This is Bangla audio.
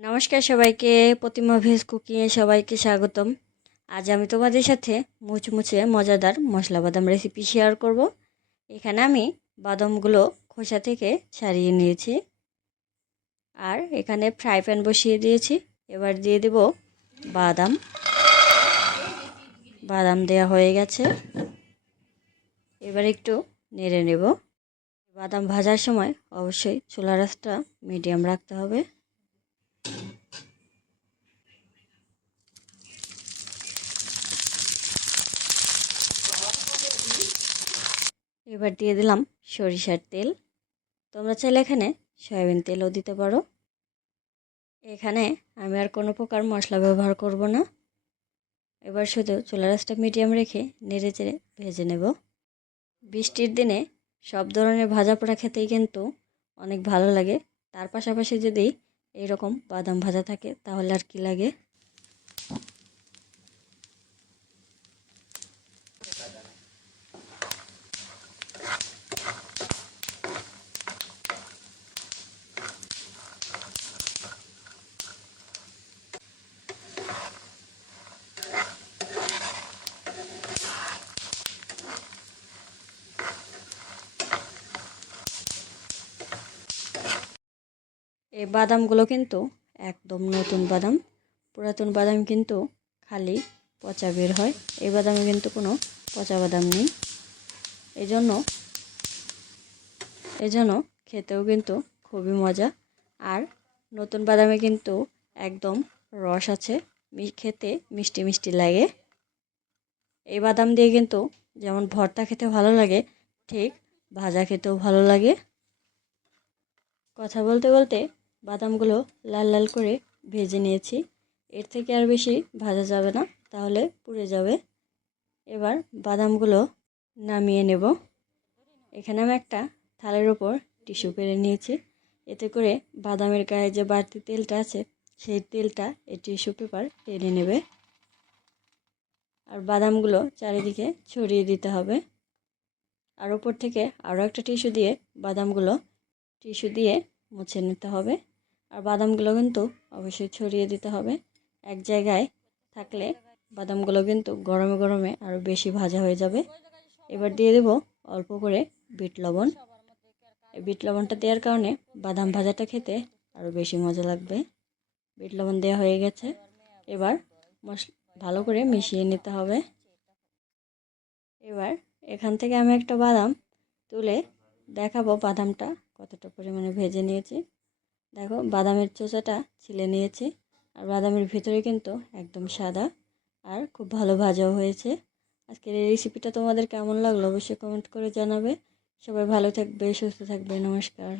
নমস্কার সবাইকে প্রতিমা ভেজ কুকিংয়ে সবাইকে স্বাগতম। আজ আমি তোমাদের সাথে মুচমুচে, মজাদার মশলা বাদাম রেসিপি শেয়ার করব। এখানে আমি বাদামগুলো খোসা থেকে ছাড়িয়ে নিয়েছি। আর এখানে ফ্রাই প্যান বসিয়ে দিয়েছি। এবার দিয়ে দেব বাদাম। বাদাম দেয়া হয়ে গেছে। এবার একটু নেড়ে নেব। বাদাম ভাজার সময় অবশ্যই চুলা রাসটা মিডিয়াম রাখতে হবে। এবার দিয়ে দিলাম সরিষার তেল। তোমরা চাইলে এখানে সয়াবিন তেলও দিতে পারো। এখানে আমি আর কোনো প্রকার মশলা ব্যবহার করব না। এবার শুধু চুলা রাসটা মিডিয়াম রেখে নেড়ে চেড়ে ভেজে নেব। বৃষ্টির দিনে সব ধরনের ভাজা পোড়া খেতেই কিন্তু অনেক ভালো লাগে। তার পাশাপাশি যদি এইরকম বাদাম ভাজা থাকে, তাহলে আর কি লাগে? এই বাদামগুলো কিন্তু একদম নতুন বাদাম। পুরাতন বাদাম কিন্তু খালি পচা বের হয়। এই বাদামে কিন্তু কোনো পচা বাদাম নেই। এই জন্য এই জন্য খেতেও কিন্তু খুবই মজা। আর নতুন বাদামে কিন্তু একদম রস আছে। খেতে মিষ্টি মিষ্টি লাগে। এই বাদাম দিয়ে কিন্তু যেমন ভর্তা খেতে ভালো লাগে, ঠিক ভাজা খেতেও ভালো লাগে। কথা বলতে বলতে বাদামগুলো লাল লাল করে ভেজে নিয়েছি। এর থেকে আর বেশি ভাজা যাবে না, তাহলে পুড়ে যাবে। এবার বাদামগুলো নামিয়ে নেব। এখানে আমি একটা থালের ওপর টিস্যু পেরে নিয়েছি। এতে করে বাদামের গায়ে যে বাড়তি তেলটা আছে, সেই তেলটা এই টিস্যু পেপার টেনে নেবে। আর বাদামগুলো চারিদিকে ছড়িয়ে দিতে হবে। আর ওপর থেকে আরও একটা টিস্যু দিয়ে বাদামগুলো টিস্যু দিয়ে মুছে নিতে হবে। আর বাদামগুলো কিন্তু অবশ্যই ছড়িয়ে দিতে হবে। এক জায়গায় থাকলে বাদামগুলো কিন্তু গরমে গরমে আরও বেশি ভাজা হয়ে যাবে। এবার দিয়ে দেব অল্প করে বিট লবণ। এই বিট লবণটা দেওয়ার কারণে বাদাম ভাজাটা খেতে আরও বেশি মজা লাগবে। বিট লবণ দেওয়া হয়ে গেছে। এবার মশলা ভালো করে মিশিয়ে নিতে হবে। এবার এখান থেকে আমি একটা বাদাম তুলে দেখাবো বাদামটা। কতটা পরিমাণে ভেজে নিয়েছি। দেখো, বাদামের চোষাটা ছিলে নিয়েছি। আর বাদামের ভিতরে কিন্তু একদম সাদা আর খুব ভালো ভাজাও হয়েছে। আজকের এই রেসিপিটা তোমাদের কেমন লাগল অবশ্যই কমেন্ট করে জানাবে। সবাই ভালো থাকবে, সুস্থ থাকবে, নমস্কার।